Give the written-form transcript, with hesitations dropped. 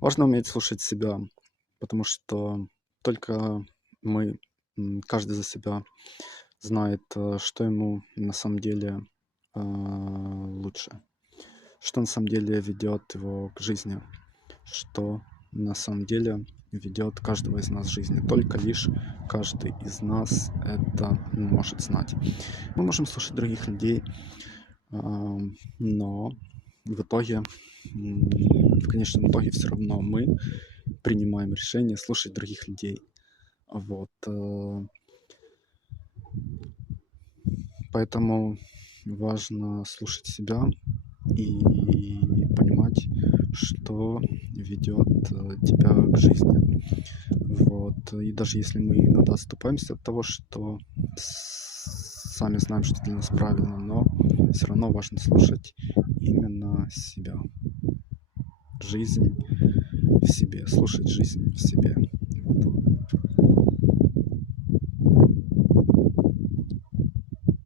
Важно уметь слушать себя, потому что только мы, каждый за себя знает, что ему на самом деле лучше, что на самом деле ведет его к жизни, что на самом деле ведет каждого из нас к жизни. Только лишь каждый из нас это может знать. Мы можем слушать других людей, но в итоге, в конечном итоге все равно мы принимаем решение слушать других людей. Вот, поэтому важно слушать себя и понимать, что ведет тебя к жизни. Вот. И даже если мы иногда отступаемся от того, что сами знаем, что для нас правильно, но все равно важно слушать именно себя. Жизнь в себе, слушать жизнь в себе.